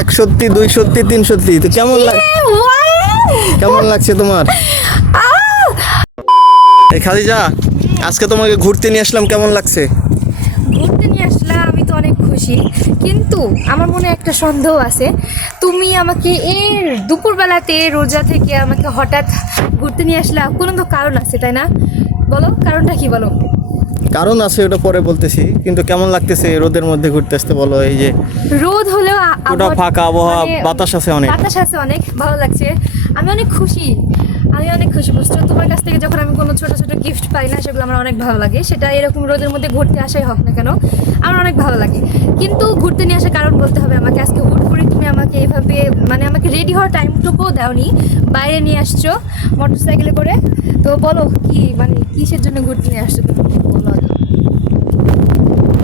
এক সত্যি? দুই সত্যি তিন সত্যি তো কেমন লাগ কেমন লাগছে তোমার? খাদিজা আজকে তোমাকে ঘুরতে নিয়ে আসলাম কেমন লাগছে? ঘুরতে নিয়ে আসলে আমি তো অনেক খুশি। কিন্তু আমার মনে একটা সন্দেহ আছে তুমি আমাকে এর দুপুরবেলাতে রোজা থেকে আমাকে হঠাৎ ঘুরতে নিয়ে আসলে কোনো তো কারণ আছে তাই না? বলো কারণটা কি বলো? কারণ আছে ওটা পরে বলতেছি কিন্তু কেমন লাগতেছে রোদের মধ্যে ঘুরতে আসতে বলো এই যে রোদ হলেও ওটা ফাঁকা আবহাওয়া মানে বাতাস আছে অনেক। বাতাস আছে অনেক ভালো লাগছে। আমি অনেক খুশি। আমি অনেক খুশি, বুঝছ? তোমার কাছ থেকে যখন আমি কোনো ছোটো ছোটো গিফট পাই না, সেগুলো আমার অনেক ভালো লাগে। সেটা এরকম রোদের মধ্যে ঘুরতে আসাই হোক না কেন, আমার অনেক ভালো লাগে। কিন্তু ঘুরতে নিয়ে আসার কারণ বলতে হবে আমাকে। আজকে হুট করে তুমি আমাকে এভাবে মানে আমাকে রেডি হওয়ার টাইমটুকুও দাওনি। বাইরে নিয়ে আসছো মোটর সাইকেলে করে। তো বলো, কি মানে কিসের জন্য ঘুরতে নিয়ে আসছো তুমি?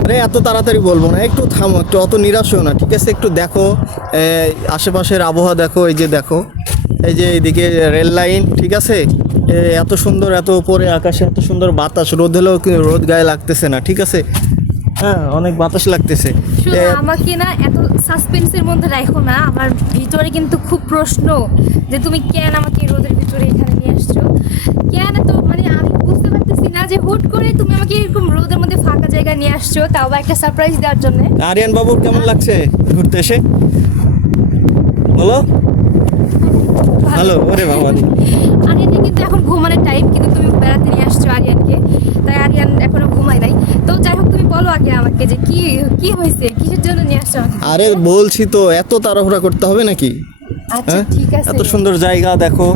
আরে, এত তাড়াতাড়ি বলব না। একটু থামো, একটু অত নিরাশ না, ঠিক আছে? একটু দেখো আশেপাশের আবহাওয়া দেখো, এই যে দেখো। এই যে এইদিকে রেল লাইন ঠিক আছে? এত সুন্দর এত উপরে আকাশে এত সুন্দর বাতাস রোদ হলেও রোদ গায়ে লাগতেছে না ঠিক আছে? হ্যাঁ অনেক বাতাস লাগতেছে। আমাকে না এত সাসপেন্সের মধ্যে রাখো না আমার ভিতরে কিন্তু খুব প্রশ্ন যে তুমি কেন আমাকে রোদের ভিতরে এখানে নিয়ে আসছো? কেন তো মানে আমি বুঝতে পারতেছি না যে হুট করে তুমি আমাকে এরকম রোদের মধ্যে ফাঁকা জায়গায় নিয়ে আসছো তাও বা একটা সারপ্রাইজ দেওয়ার জন্য। আরিয়ান বাবুর কেমন লাগছে ঘুরতে এসে? বলো। ভালো ওরে বাবা রে। আরিয়ানকে কিন্তু এখন ঘুমানোর টাইম কিন্তু তুমি বেড়াতে নিয়ে আসছো আরিয়ানকে। তাই আরিয়ান এখনও ঘুমায় নাই। তো যাই হোক তুমি বলো আগে আমাকে যে কি কি হয়েছে? কিসের জন্য নিয়ে আসছো আরে বলছি তো এত তাড়াহুড়া করতে হবে নাকি? আচ্ছা হ্যাঁ? ঠিক আছে। এত সুন্দর জায়গা দেখো।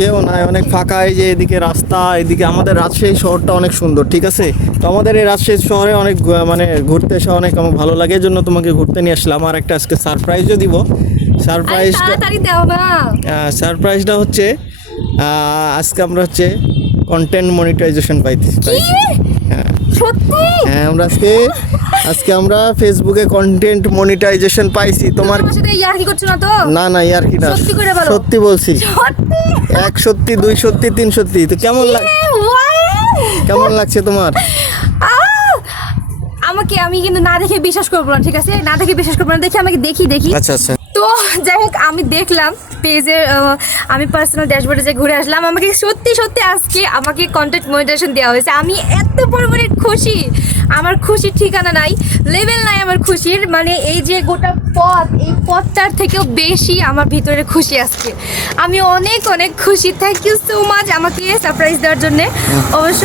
কেউ নাই অনেক ফাঁকা এই যে এদিকে রাস্তা এদিকে আমাদের রাজশাহী শহরটা অনেক সুন্দর ঠিক আছে? তো আমাদের এই রাজশাহী শহরে অনেক মানে ঘুরতে এসে অনেক আমার ভালো লাগে জন্য তোমাকে ঘুরতে নিয়ে আসলাম। আর একটা আজকে সারপ্রাইজও দিব। সারপ্রাইজটা তাড়াতাড়ি দাও না। সারপ্রাইজটা হচ্ছে আজকে আমরা হচ্ছে কন্টেন্ট মনিটাইজেশন পাইছি। হ্যাঁ। সত্যি? হ্যাঁ আমরা আজকে আজকে আমরা ফেসবুকে কন্টেন্ট মনিটাইজেশন পাইছি। তোমার না না ইয়ার কি না সত্যি সত্যি বলছি। এক সত্যি দুই সত্যি তিন সত্যি। তো কেমন কেমন লাগছে তোমার? আমাকে আমি কিন্তু না দেখে বিশ্বাস করব না ঠিক আছে? না দেখে বিশ্বাস করব না দেখে আমাকে দেখি দেখি। আচ্ছা আচ্ছা। তো যাই হোক, আমি দেখলাম পেজের আমি পার্সোনাল ড্যাশবোর্ডে যে ঘুরে আসলাম, আমাকে সত্যি সত্যি আজকে আমাকে কন্টেন্ট মনিটেশন দেওয়া হয়েছে। আমি এত পরিমাণে খুশি। আমার খুশির ঠিকানা নাই লেভেল নাই আমার খুশির। মানে এই যে গোটা পথ, এই পথটার থেকেও বেশি আমার ভিতরে খুশি আসছে আমি অনেক অনেক খুশি। থ্যাংক ইউ সো মাচ আমাকে সারপ্রাইজ দেওয়ার জন্য। অবশ্য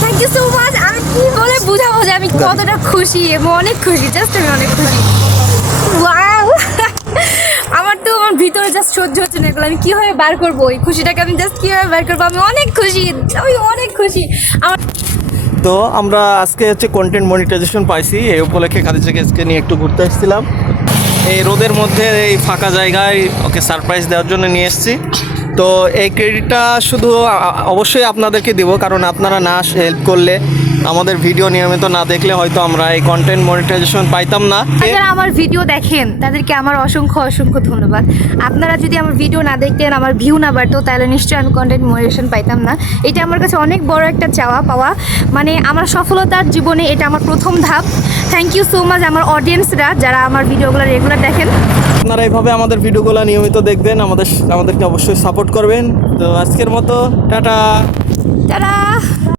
থ্যাংক ইউ সো মাচ আমি কি বলে বুঝাবো যে আমি কতটা খুশি। এবং অনেক খুশি জাস্ট আমি অনেক খুশি। ওয়াও আমার তো আমার ভিতরে জাস্ট সহ্য হচ্ছে না। আমি কীভাবে বার করব? ওই খুশিটাকে আমি জাস্ট কীভাবে বার করব? আমি অনেক খুশি। আমি অনেক খুশি। আমার তো আমরা আজকে হচ্ছে কন্টেন্ট মনিটাইজেশন পাইছি। এই উপলক্ষে খাদিজাকে আজকে নিয়ে একটু ঘুরতে এসেছিলাম এই রোদের মধ্যে এই ফাঁকা জায়গায় ওকে সারপ্রাইজ দেওয়ার জন্য নিয়ে এসেছি। তো এই ক্রেডিটটা শুধু অবশ্যই আপনাদেরকে দেবো, কারণ আপনারা না হেল্প করলে আমাদের ভিডিও নিয়মিত না দেখলে হয়তো আমরা এই কন্টেন্ট মনিটাইজেশন পাইতাম না। যারা আমার ভিডিও দেখেন তাদেরকে আমার অসংখ্য অসংখ্য ধন্যবাদ। আপনারা যদি আমার ভিডিও না দেখতেন আমার ভিউ না বাড়তো তাহলে নিশ্চয়ই আমি কন্টেন্ট মোটিভেশন পাইতাম না। এটা আমার কাছে অনেক বড় একটা চাওয়া পাওয়া। মানে আমার সফলতার জীবনে এটা আমার প্রথম ধাপ। থ্যাংক ইউ সো মাচ আমার অডিয়েন্সরা যারা আমার ভিডিওগুলো রেগুলার দেখেন। আপনারা এইভাবে আমাদের ভিডিওগুলো নিয়মিত দেখবেন আমাদের আমাদেরকে অবশ্যই সাপোর্ট করবেন। তো আজকের মতো টাটা! তারা